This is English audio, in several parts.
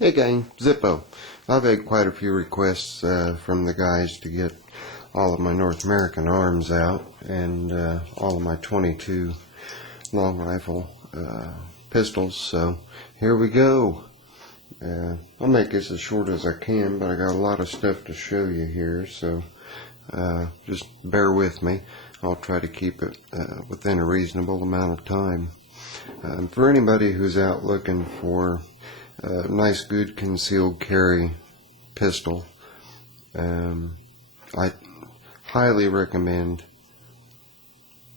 Hey gang, Zippo. I've had quite a few requests from the guys to get all of my North American arms out and all of my 22 long rifle pistols, so here we go. I'll make this as short as I can, but I got a lot of stuff to show you here, so just bear with me. I'll try to keep it within a reasonable amount of time. For anybody who's out looking for a nice, good concealed carry pistol, I highly recommend,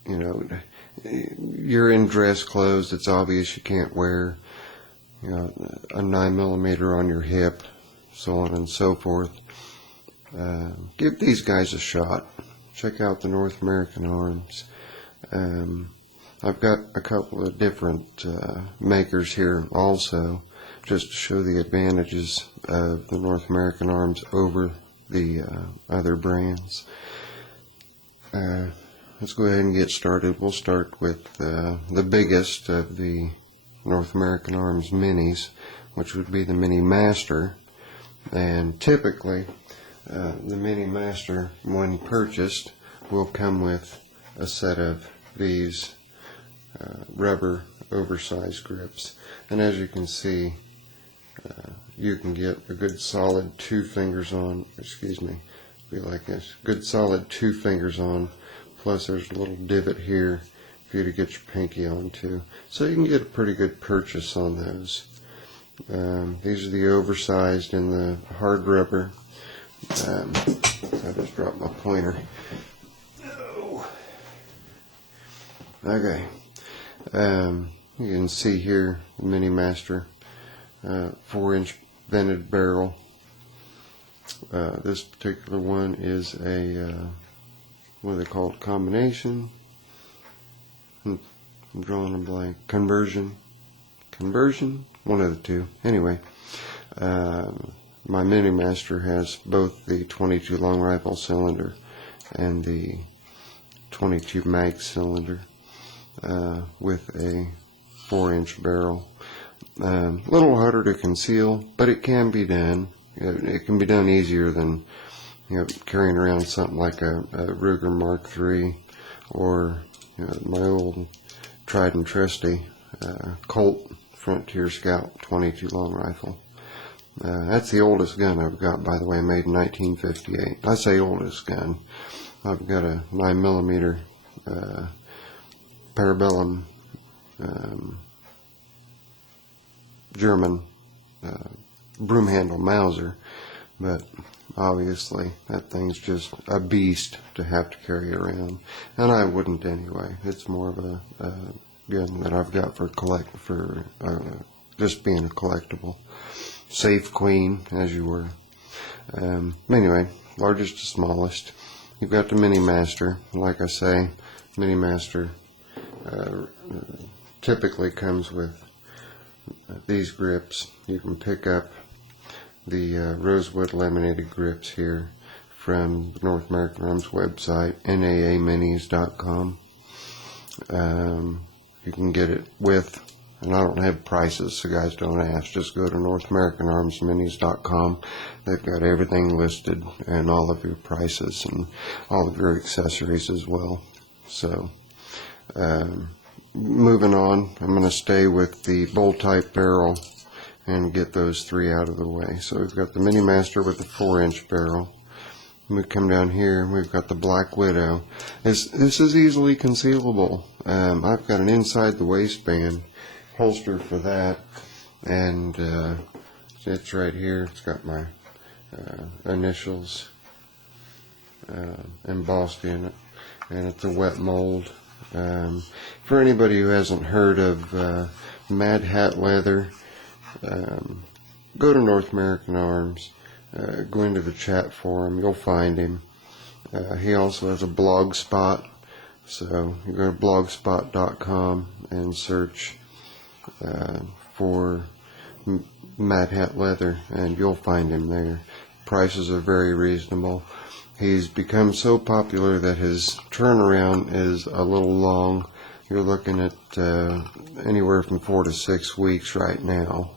you're in dress clothes, it's obvious you can't wear, a 9mm on your hip, so on and so forth. Give these guys a shot. Check out the North American Arms. I've got a couple of different makers here also, just to show the advantages of the North American Arms over the other brands. Let's go ahead and get started. We'll start with the biggest of the North American Arms minis, which would be the Mini Master. And typically, the Mini Master, when purchased, will come with a set of these rubber oversized grips. And as you can see, you can get a good solid 2 fingers on, be like this, good solid 2 fingers on, plus there's a little divot here for you to get your pinky onto. So you can get a pretty good purchase on those. These are the oversized in the hard rubber. I just dropped my pointer. Oh. Okay. You can see here the Mini Master, 4-inch vented barrel. This particular one is a what do they call it? Combination. I'm drawing a blank. Conversion. One of the two. Anyway, my Mini Master has both the 22 long rifle cylinder and the 22 mag cylinder with a 4-inch barrel. A little harder to conceal, but it can be done. It can be done easier than carrying around something like a Ruger Mark III or my old tried and trusty Colt Frontier Scout 22 long rifle. That's the oldest gun I've got, by the way, made in 1958. I say oldest gun. I've got a 9mm Parabellum German broom handle Mauser, but obviously that thing's just a beast to have to carry around, and I wouldn't anyway. It's more of a gun that I've got for just being a collectible. Safe queen, as you were. Anyway, largest to smallest. You've got the Mini Master. Like I say, Mini Master typically comes with these grips. You can pick up the rosewood laminated grips here from the North American Arms website, naaminis.com. You can get it with, and I don't have prices, so guys don't ask. Just go to NorthAmericanArmsMinis.com. They've got everything listed and all of your prices and all of your accessories as well. So, moving on, I'm going to stay with the bolt type barrel and get those 3 out of the way. So we've got the Mini Master with the 4-inch barrel. We come down here, we've got the Black Widow. This is easily concealable. I've got an inside the waistband holster for that, and it's right here. It's got my initials embossed in it, and it's a wet mold. For anybody who hasn't heard of MadHat leather, go to North American Arms, go into the chat forum, you'll find him. He also has a blog spot, so you go to blogspot.com and search for MadHat leather, and you'll find him there. Prices are very reasonable. He's become so popular that his turnaround is a little long. You're looking at anywhere from 4 to 6 weeks right now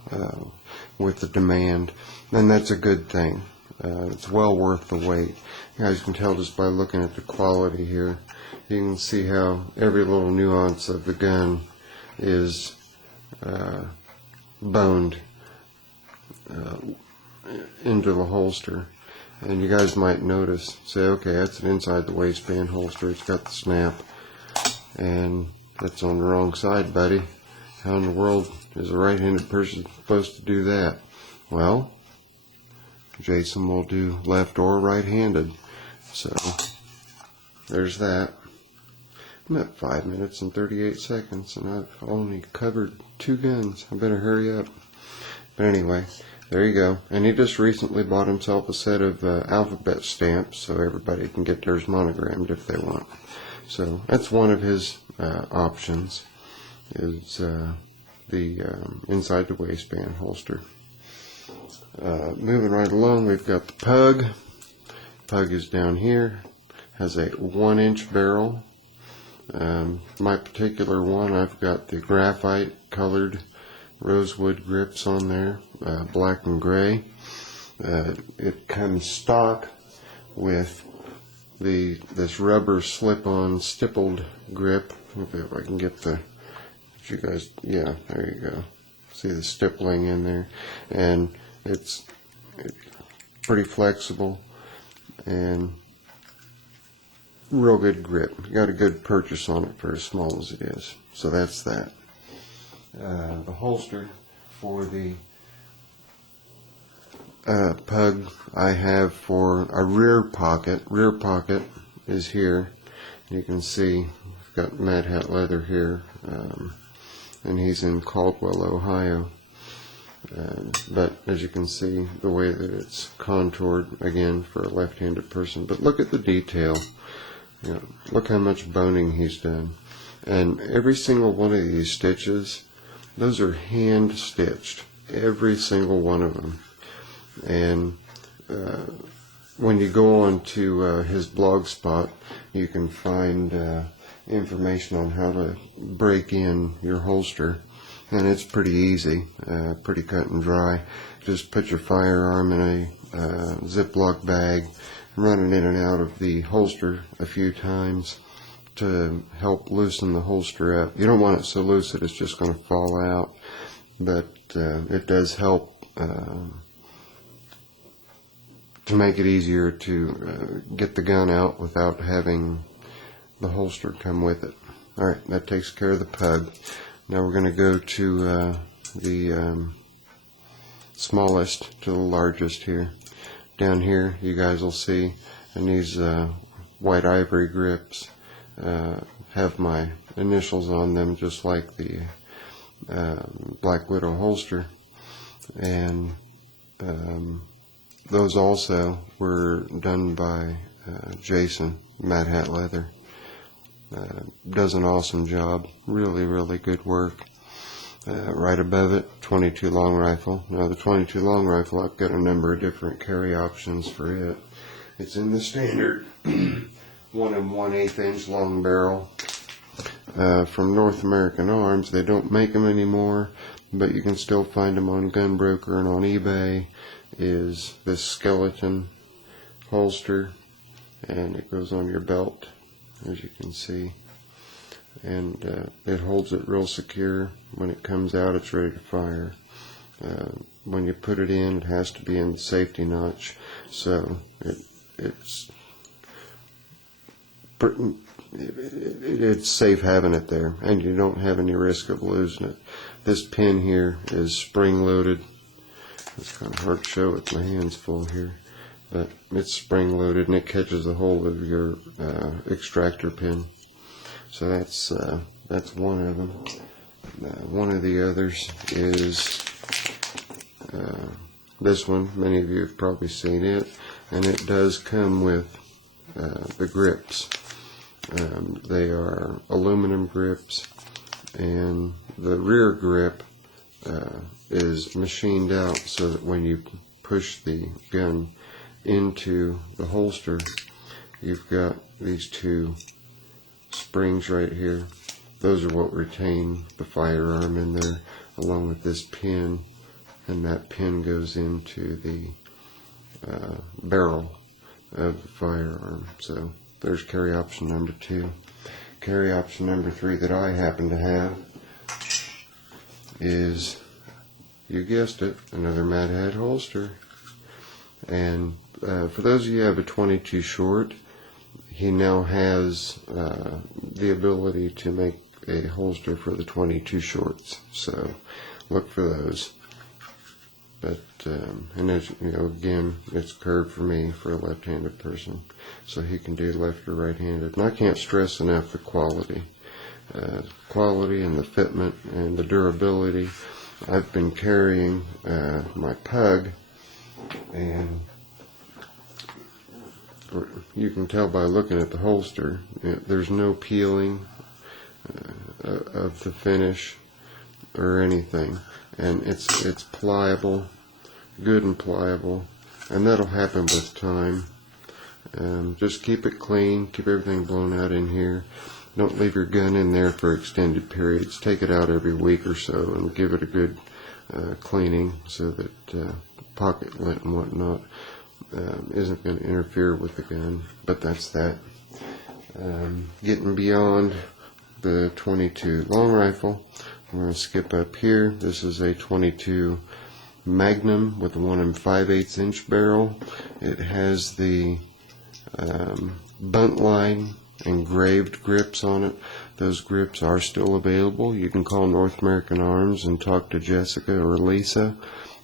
with the demand, and that's a good thing. It's well worth the wait. You guys can tell just by looking at the quality here. You can see how every little nuance of the gun is boned into the holster. And you guys might notice, say, okay, that's an inside the waistband holster. It's got the snap, and that's on the wrong side, buddy. How in the world is a right-handed person supposed to do that? Well, Jason will do left or right-handed. So there's that. I'm at 5 minutes and 38 seconds, and I've only covered 2 guns. I better hurry up. But anyway, there you go. And he just recently bought himself a set of alphabet stamps, so everybody can get theirs monogrammed if they want. So that's one of his options, is the inside the waistband holster. Moving right along, we've got the Pug. Pug is down here. Has a 1-inch barrel. My particular one, I've got the graphite colored rosewood grips on there, black and gray. It comes stock with this rubber slip-on stippled grip. If I can get you guys, yeah, there you go. See the stippling in there, and it's pretty flexible and real good grip. You got a good purchase on it for as small as it is. So that's that. The holster for the Pug I have for a rear pocket. Rear pocket is here. You can see I've got MadHat leather here, and he's in Caldwell, Ohio. But as you can see, the way that it's contoured, again, for a left-handed person. But look at the detail. You know, look how much boning he's done. And every single one of these stitches, those are hand stitched, every single one of them. And when you go on to his blog spot, you can find information on how to break in your holster, and it's pretty easy, pretty cut and dry. Just put your firearm in a Ziploc bag, run it in and out of the holster a few times to help loosen the holster up. You don't want it so loose that it's just going to fall out, but it does help to make it easier to get the gun out without having the holster come with it. Alright, that takes care of the Pug. Now we're going to go to the smallest to the largest here. Down here you guys will see, and these white ivory grips have my initials on them, just like the Black Widow holster, and those also were done by Jason, MadHat Leather. Does an awesome job, really good work. Right above it, 22 long rifle. Now the 22 long rifle, I've got a number of different carry options for it. It's in the standard 1 1/8 inch long barrel from North American Arms. They don't make them anymore, but you can still find them on Gunbroker and on eBay. Is this skeleton holster, and it goes on your belt, as you can see, and it holds it real secure. When it comes out, it's ready to fire. When you put it in, it has to be in the safety notch, so it's safe having it there, and you don't have any risk of losing it. This pin here is spring-loaded. It's kind of hard to show with my hands full here, but it's spring-loaded, and it catches a hold of your extractor pin. So that's one of them. One of the others is this one. Many of you have probably seen it, and it does come with the grips. They are aluminum grips, and the rear grip is machined out so that when you push the gun into the holster, you've got these 2 springs right here. Those are what retain the firearm in there, along with this pin and that pin goes into the barrel of the firearm. So there's carry option number 2. Carry option number 3 that I happen to have is, you guessed it, another MadHat holster. And for those of you who have a 22 short, he now has the ability to make a holster for the 22 shorts. So look for those. But and as you know, again, it's curved for me, for a left-handed person, so he can do left or right-handed. And I can't stress enough the quality and the fitment and the durability. I've been carrying my Pug, and you can tell by looking at the holster, there's no peeling of the finish or anything, and it's pliable, good and pliable, and that'll happen with time. Just keep it clean, keep everything blown out in here. Don't leave your gun in there for extended periods. Take it out every week or so and give it a good cleaning, so that pocket lint and whatnot isn't going to interfere with the gun. But that's that. Getting beyond the 22 long rifle, I'm going to skip up here. This is a 22 Magnum with a 1 5/8 inch barrel. It has the bunt line engraved grips on it. Those grips are still available. You can call North American Arms and talk to Jessica or Lisa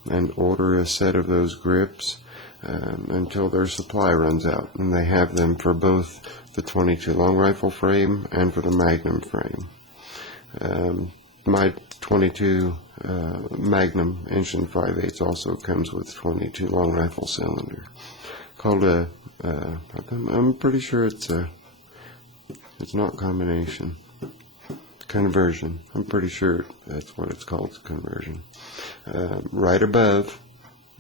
and order a set of those grips until their supply runs out. And they have them for both the 22 long rifle frame and for the Magnum frame. My 22 Magnum 1 5/8 also comes with 22 long rifle cylinder. Called a, I'm pretty sure it's not combination, conversion. I'm pretty sure that's what it's called, conversion. Right above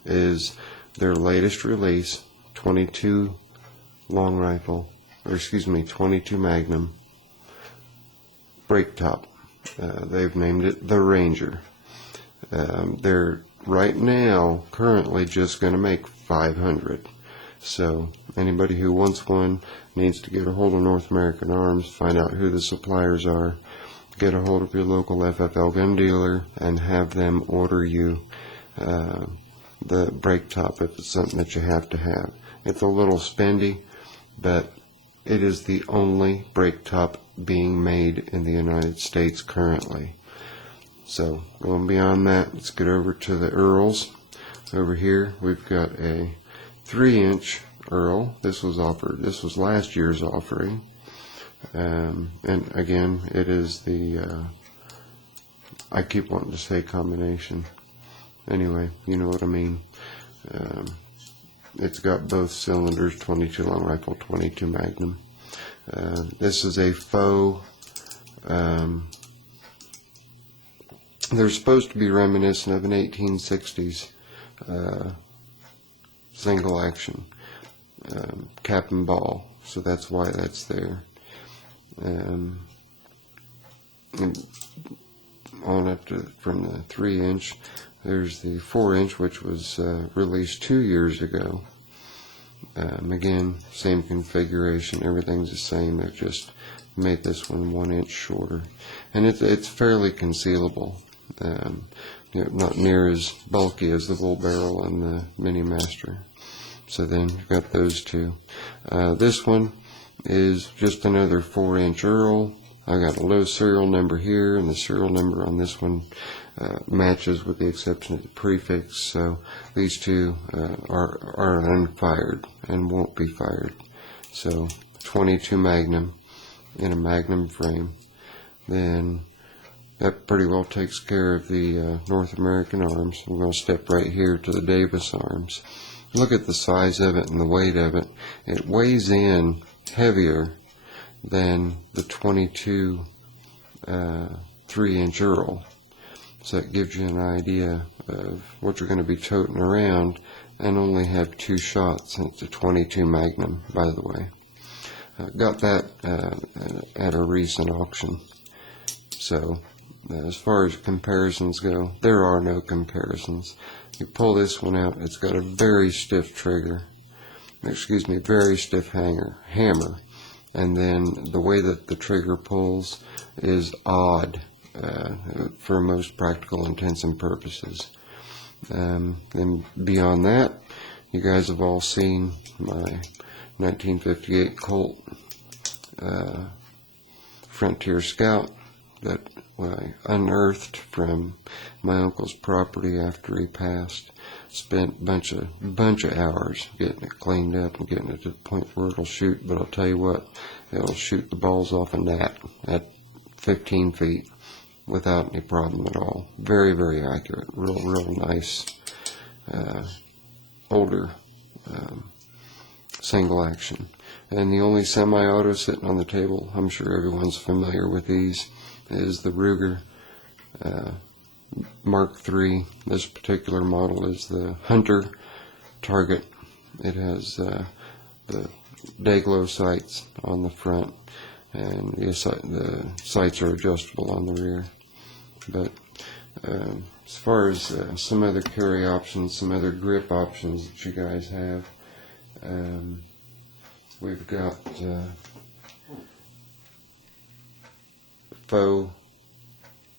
is their latest release, 22 long rifle, or excuse me, 22 Magnum brake top. They've named it the Ranger. They're right now currently just going to make 500. So anybody who wants one needs to get a hold of North American Arms, find out who the suppliers are, get a hold of your local FFL gun dealer, and have them order you the brake top if it's something that you have to have. It's a little spendy, but it is the only brake top being made in the United States currently. So going beyond that, let's get over to the Earls. Over here we've got a 3-inch Earl. This was last year's offering, and again, it is the I keep wanting to say combination. Anyway, you know what I mean. It's got both cylinders, 22 long rifle, 22 Magnum. This is a faux, they're supposed to be reminiscent of an 1860s single action cap and ball, so that's why that's there. And on up to, from the 3-inch, there's the 4-inch, which was released 2 years ago. Again, same configuration, everything's the same. They've just made this one 1 inch shorter, and it's fairly concealable. Not near as bulky as the bull barrel and the Mini Master. So then you've got those two. This one is just another 4-inch Earl. I got a low serial number here, and the serial number on this one matches with the exception of the prefix. So these two are unfired and won't be fired. So 22 Magnum in a Magnum frame. Then that pretty well takes care of the North American Arms. We're going to step right here to the Davis Arms. Look at the size of it and the weight of it. It weighs in heavier than the 22 3-inch Earl. So that gives you an idea of what you're going to be toting around, and only have 2 shots. And it's a 22 Magnum, by the way. Got that at a recent auction. So as far as comparisons go, there are no comparisons. You pull this one out, it's got a very stiff trigger, very stiff hammer, and then the way that the trigger pulls is odd for most practical intents and purposes. Then beyond that, you guys have all seen my 1958 Colt Frontier Scout that I unearthed from my uncle's property after he passed. Spent a bunch of hours getting it cleaned up and getting it to the point where it'll shoot. But I'll tell you what, it'll shoot the balls off a gnat at 15 feet without any problem at all. Very, very accurate. Real nice, older single action. And the only semi-auto sitting on the table, I'm sure everyone's familiar with these, is the Ruger Mark III. This particular model is the Hunter Target. It has the day-glow sights on the front, and the sights are adjustable on the rear. But as far as some other carry options, some other grip options that you guys have, we've got faux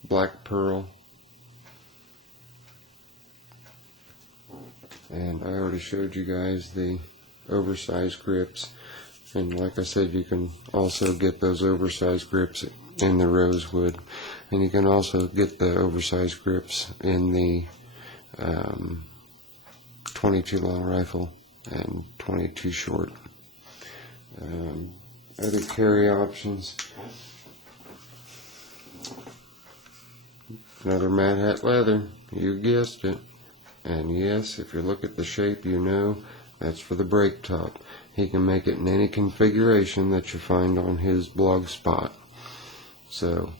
black pearl, and I already showed you guys the oversized grips, and like I said, you can also get those oversized grips in the rosewood, and you can also get the oversized grips in the 22 long rifle and 22 short. Other carry options, another MadHat leather, you guessed it. And yes, if you look at the shape, you know that's for the brake top. He can make it in any configuration that you find on his blog spot. So,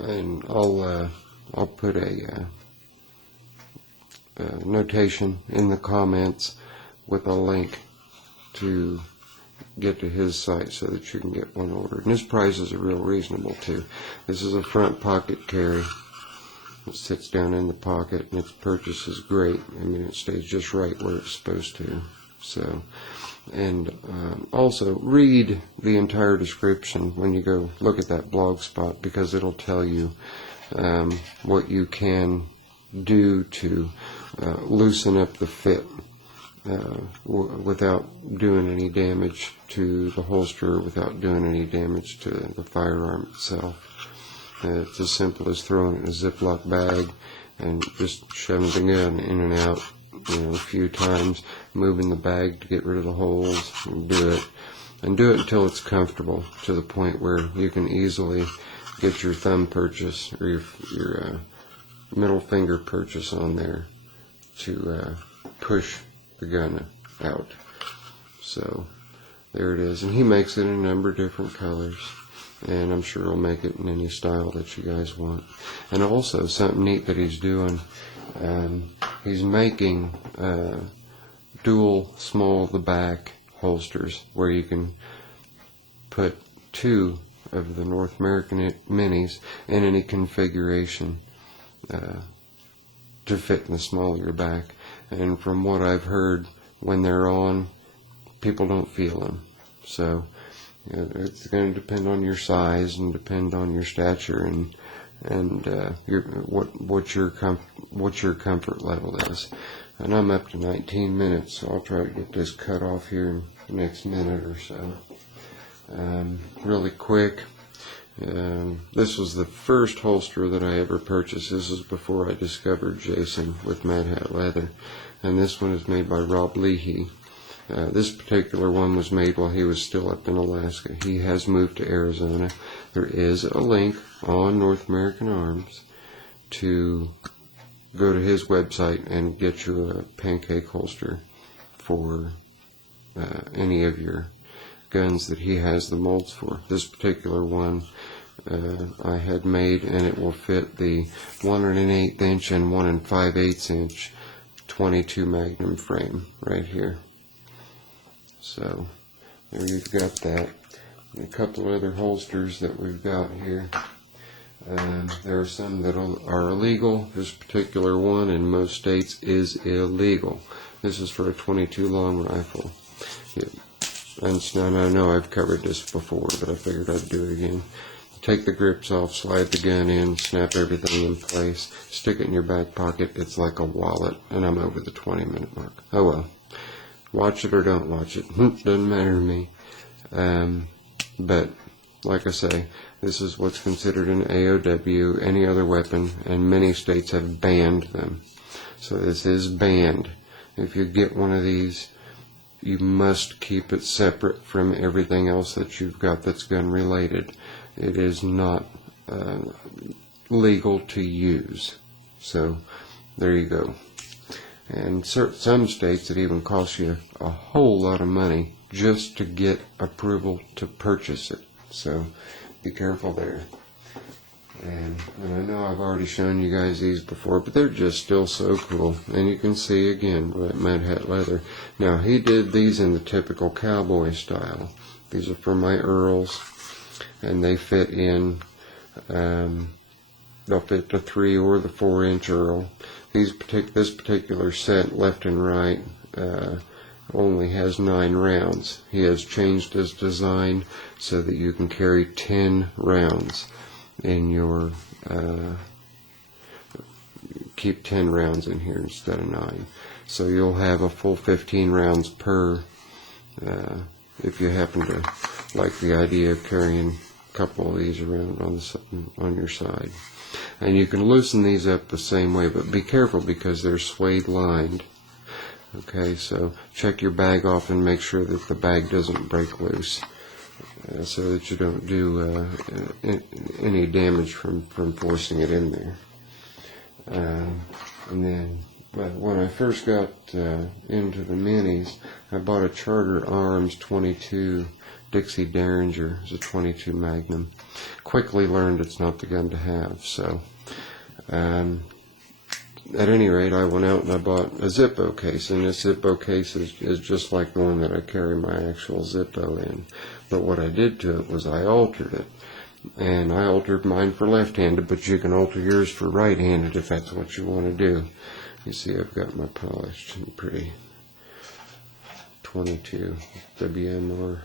and I'll put a notation in the comments with a link to get to his site so that you can get one ordered. And his prices are real reasonable too. This is a front pocket carry. It sits down in the pocket, and its purchase is great. I mean, it stays just right where it's supposed to. So, and also read the entire description when you go look at that blog spot, because it'll tell you what you can do to loosen up the fit without doing any damage to the holster, without doing any damage to the firearm itself. It's as simple as throwing it in a Ziploc bag and just shoving the gun in and out, a few times, moving the bag to get rid of the holes, and do it until it's comfortable, to the point where you can easily get your thumb purchase or your middle finger purchase on there to push the gun out. So there it is, and he makes it in a number of different colors, and I'm sure he'll make it in any style that you guys want. And also, something neat that he's doing, he's making dual small the back holsters where you can put two of the North American minis in any configuration to fit in the small of your back. And from what I've heard, when they're on, people don't feel them. So it's going to depend on your size and depend on your stature and what your comfort level is. And I'm up to 19 minutes, so I'll try to get this cut off here in the next minute or so. Really quick, this was the first holster that I ever purchased. This is before I discovered Jason with MadHat leather, and this one is made by Rob Leahy. This particular one was made while he was still up in Alaska. He has moved to Arizona. There is a link on North American Arms to go to his website and get you a pancake holster for any of your guns that he has the molds for. This particular one I had made, and it will fit the 1 1/8 inch and 1 5/8 inch 22 Magnum frame right here. So there you've got that. And a couple other holsters that we've got here. There are some that are illegal. This particular one in most states is illegal. This is for a .22 long rifle. And I know I've covered this before, but I figured I'd do it again. Take the grips off, slide the gun in, snap everything in place, stick it in your back pocket. It's like a wallet, and I'm over the 20-minute mark. Oh well. Watch it or don't watch it. Doesn't matter to me. But, like I say, this is what's considered an AOW, any other weapon, and many states have banned them. So this is banned. If you get one of these, you must keep it separate from everything else that you've got that's gun related. It is not legal to use. So there you go. And some states it even costs you a whole lot of money just to get approval to purchase it. So be careful there. And I know I've already shown you guys these before, but they're just still so cool. And you can see again that MadHat leather. Now he did these in the typical cowboy style. These are for my Earls, and they fit in. They'll fit the 3 or the 4-inch Earl. This particular set, left and right, only has 9 rounds. He has changed his design so that you can carry 10 rounds in your keep 10 rounds in here instead of 9. So you'll have a full 15 rounds per if you happen to like the idea of carrying a couple of these around on your side. And you can loosen these up the same way, but be careful because they're suede lined. Okay, so check your bag off and make sure that the bag doesn't break loose, so that you don't do any damage from forcing it in there. And then, when I first got into the minis, I bought a Charter Arms .22 Dixie Derringer. It's a .22 Magnum. Quickly learned it's not the gun to have. So, at any rate, I went out and I bought a Zippo case, and this Zippo case is just like the one that I carry my actual Zippo in. But what I did to it was I altered it. And I altered mine for left-handed, but you can alter yours for right-handed if that's what you want to do. You see, I've got my polished and pretty .22 WMR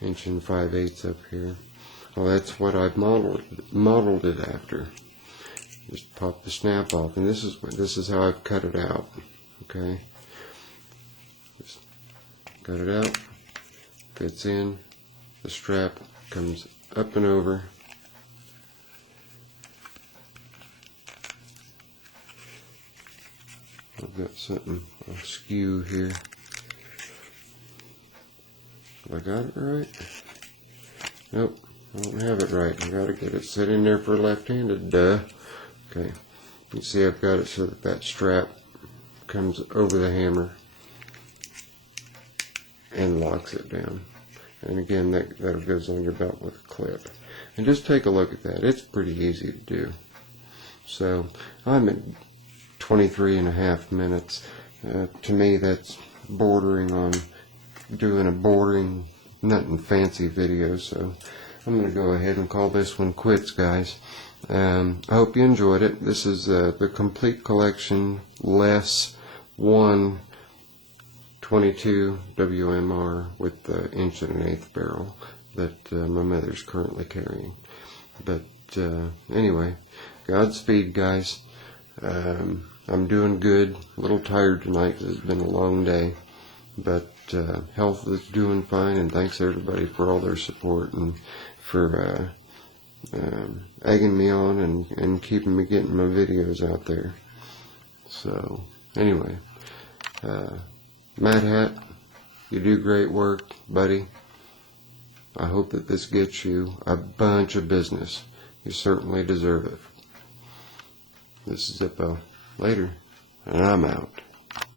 1 5/8 up here. Well, that's what I've modeled it after. Just pop the snap off, and this is how I've cut it out. Okay, just cut it out. Fits in. The strap comes up and over. I've got something askew here. Have I got it right? Nope, I don't have it right. I gotta get it set in there for left-handed. Duh. Okay, you see I've got it so that strap comes over the hammer and locks it down. And again, that goes on your belt with a clip. And just take a look at that. It's pretty easy to do. So I'm at 23.5 minutes. To me, that's bordering on doing a boring, nothing fancy video. So I'm going to go ahead and call this one quits, guys. I hope you enjoyed it. This is the complete collection, less one .22 WMR with the 1 1/8 barrel that my mother's currently carrying. But anyway, Godspeed, guys. I'm doing good. A little tired tonight because it's been a long day, but health is doing fine, and thanks everybody for all their support and for egging me on and keeping me getting my videos out there. So anyway, MadHat, you do great work, buddy. I hope that this gets you a bunch of business. You certainly deserve it. This is Zippo. Later, and I'm out.